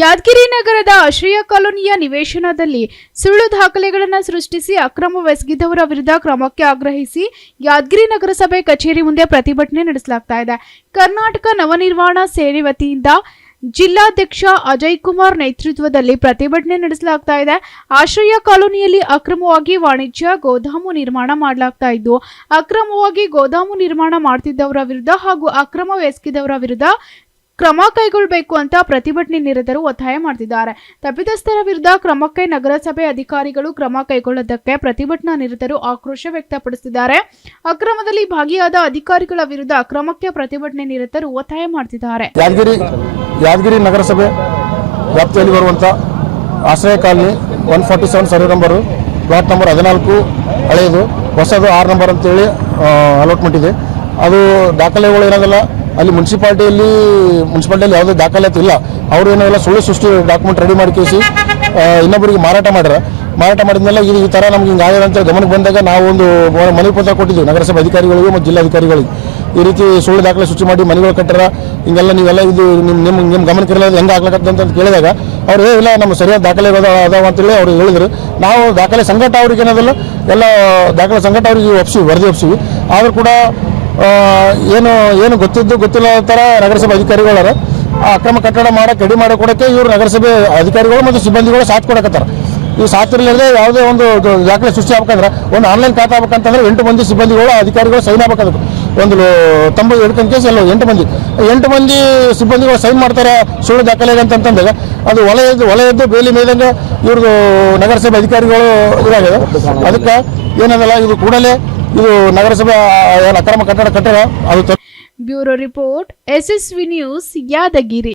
ಯಾದಗಿರಿ ನಗರದ ಆಶ್ರಯ ಕಾಲೋನಿಯ ನಿವೇಶನದಲ್ಲಿ ಸುಳ್ಳು ದಾಖಲೆಗಳನ್ನು ಸೃಷ್ಟಿಸಿ ಅಕ್ರಮವೆಸಗಿದವರ ವಿರುದ್ಧ ಕ್ರಮಕ್ಕೆ ಆಗ್ರಹಿಸಿ ಯಾದಗಿರಿ ನಗರಸಭೆ ಕಚೇರಿ ಮುಂದೆ ಪ್ರತಿಭಟನೆ ನಡೆಸಲಾಗ್ತಾ ಇದೆ. ಕರ್ನಾಟಕ ನವನಿರ್ಮಾಣ ಸೇನೆ ವತಿಯಿಂದ ಜಿಲ್ಲಾಧ್ಯಕ್ಷ ಅಜಯ್ ಕುಮಾರ್ ನೇತೃತ್ವದಲ್ಲಿ ಪ್ರತಿಭಟನೆ ನಡೆಸಲಾಗ್ತಾ ಇದೆ. ಆಶ್ರಯ ಕಾಲೋನಿಯಲ್ಲಿ ಅಕ್ರಮವಾಗಿ ವಾಣಿಜ್ಯ ಗೋದಾಮು ನಿರ್ಮಾಣ ಮಾಡಲಾಗ್ತಾ ಇದ್ದು, ಅಕ್ರಮವಾಗಿ ಗೋದಾಮು ನಿರ್ಮಾಣ ಮಾಡ್ತಿದ್ದವರ ವಿರುದ್ಧ ಹಾಗೂ ಅಕ್ರಮವೆಸಗಿದವರ ವಿರುದ್ಧ ಕ್ರಮ ಕೈಗೊಳ್ಳಬೇಕು ಅಂತ ಪ್ರತಿಭಟನೆ ನಿರತರು ಒತ್ತಾಯ ಮಾಡ್ತಿದ್ದಾರೆ. ತಪ್ಪಿತಸ್ಥರ ವಿರುದ್ಧ ಕ್ರಮಕ್ಕೆ ನಗರಸಭೆ ಅಧಿಕಾರಿಗಳು ಕ್ರಮ ಕೈಗೊಳ್ಳದಕ್ಕೆ ಪ್ರತಿಭಟನಾ ನಿರತರು ಆಕ್ರೋಶ ವ್ಯಕ್ತಪಡಿಸಿದ್ದಾರೆ. ಅಕ್ರಮದಲ್ಲಿ ಭಾಗಿಯಾದ ಅಧಿಕಾರಿಗಳ ವಿರುದ್ಧ ಕ್ರಮಕ್ಕೆ ಪ್ರತಿಭಟನೆ ನಿರತರು ಒತ್ತಾಯ ಮಾಡ್ತಿದ್ದಾರೆ. ಯಾದಗಿರಿ ನಗರಸಭೆ ವ್ಯಾಪ್ತಿಯಲ್ಲಿ ಬರುವಂಥ ಆಶ್ರಯ colony 147 survey number plot number 14 ಹಳೆಯದು, ಹೊಸದು 6 ನಂಬರ್ ಅಂತೇಳಿ ಅಲಾಟ್ಮೆಂಟ್ ಇದೆ. ಅದು ದಾಖಲೆಗಳು ಏನಾಗಲ್ಲ, ಅಲ್ಲಿ ಮುನ್ಸಿಪಾಲ್ಟಿಯಲ್ಲಿ ಯಾವುದೇ ದಾಖಲಾತಿ ಇಲ್ಲ. ಅವರು ಏನಾಗಲ್ಲ ಸುಳ್ಳು ಸೃಷ್ಟಿ ಡಾಕ್ಯುಮೆಂಟ್ ರೆಡಿ ಮಾಡಿ ಕೇಸಿ ಇನ್ನೊಬ್ಬರಿಗೆ ಮಾರಾಟ ಮಾಡಿದ್ಮೇಲೆ ಈ ಥರ ನಮ್ಗೆ ಹಿಂಗೆ ಆಗಿದೆ ಅಂತ ಗಮನಕ್ಕೆ ಬಂದಾಗ ನಾವು ಒಂದು ಮನವಿ ಪತ್ರ ಕೊಟ್ಟಿದ್ದೀವಿ ನಗರಸಭೆ ಅಧಿಕಾರಿಗಳಿಗೂ ಮತ್ತು ಜಿಲ್ಲಾಧಿಕಾರಿಗಳಿಗೆ. ಈ ರೀತಿ ಸುಳ್ಳು ದಾಖಲೆ ಸೃಷ್ಟಿ ಮಾಡಿ ಮನೆಗಳು ಕಟ್ಟರ ಹಿಂಗೆಲ್ಲ ನೀವೆಲ್ಲ ಇದು ನಿಮ್ಮ ಗಮನಕ್ಕೆ ಇರಲ್ಲ ಹೆಂಗೆ ಆಗ್ಲಕ್ಕಂತ ಕೇಳಿದಾಗ ಅವ್ರು ಇಲ್ಲ ನಮ್ಮ ಸರಿಯಾದ ದಾಖಲೆ ಅದಾವ ಅಂತೇಳಿ ಅವ್ರು ಹೇಳಿದ್ರು. ನಾವು ದಾಖಲೆ ಸಂಘಟ ಅವ್ರಿಗೆ ಏನದಲ್ಲ ಎಲ್ಲ ದಾಖಲೆ ಸಂಘಟ ಅವ್ರಿಗೆ ವರದಿ ಒಪ್ಸಿವಿ. ಆದರೂ ಕೂಡ ಏನು ಗೊತ್ತಿಲ್ಲ ಥರ ನಗರಸಭೆ ಅಧಿಕಾರಿಗಳಾರ ಅಕ್ರಮ ಕಟ್ಟಡ ಮಾಡಕ್ಕೆ ರೆಡಿ ಮಾಡಿಕೊಡೋಕ್ಕೆ ಇವರು ನಗರಸಭೆ ಅಧಿಕಾರಿಗಳು ಮತ್ತು ಸಿಬ್ಬಂದಿಗಳು ಸಾಥ್ ಕೊಡಕತ್ತಾರೆ. ಈ ಸಾಥಿರಲಿಲ್ಲದೆ ಯಾವುದೇ ಒಂದು ದಾಖಲೆ ಸೃಷ್ಟಿ ಆಗ್ಬೇಕಂದ್ರೆ ಒಂದು ಆನ್ಲೈನ್ ಖಾತೆ ಆಗ್ಬೇಕಂತಂದ್ರೆ 8 ಮಂದಿ ಸಿಬ್ಬಂದಿಗಳು ಅಧಿಕಾರಿಗಳು ಸೈನ್ ಆಗ್ಬೇಕಾದ್ರು. ಒಂದು ತಂಬ ಹಿಡ್ಕೊಂಡು ಕೇಸ್ ಎಲ್ಲ 8 ಮಂದಿ ಸಿಬ್ಬಂದಿಗಳು ಸೈನ್ ಮಾಡ್ತಾರೆ ಸುಳ್ಳು ದಾಖಲೆಗೆ ಅಂತಂದಾಗ ಅದು ವಲಯದ್ದು ಬೇಲಿ ಮೇದಂಗೆ ಇವ್ರದ್ದು ನಗರಸಭೆ ಅಧಿಕಾರಿಗಳು ಇದಾಗಿದೆ. ಅದಕ್ಕೆ ಏನದಲ್ಲ, ಇದು ಕೂಡಲೇ ಇದು ನಗರಸಭೆ ಅಕ್ರಮ ಕಟ್ಟಡ ಅದು. Bureau report, SSV news, Yadgir.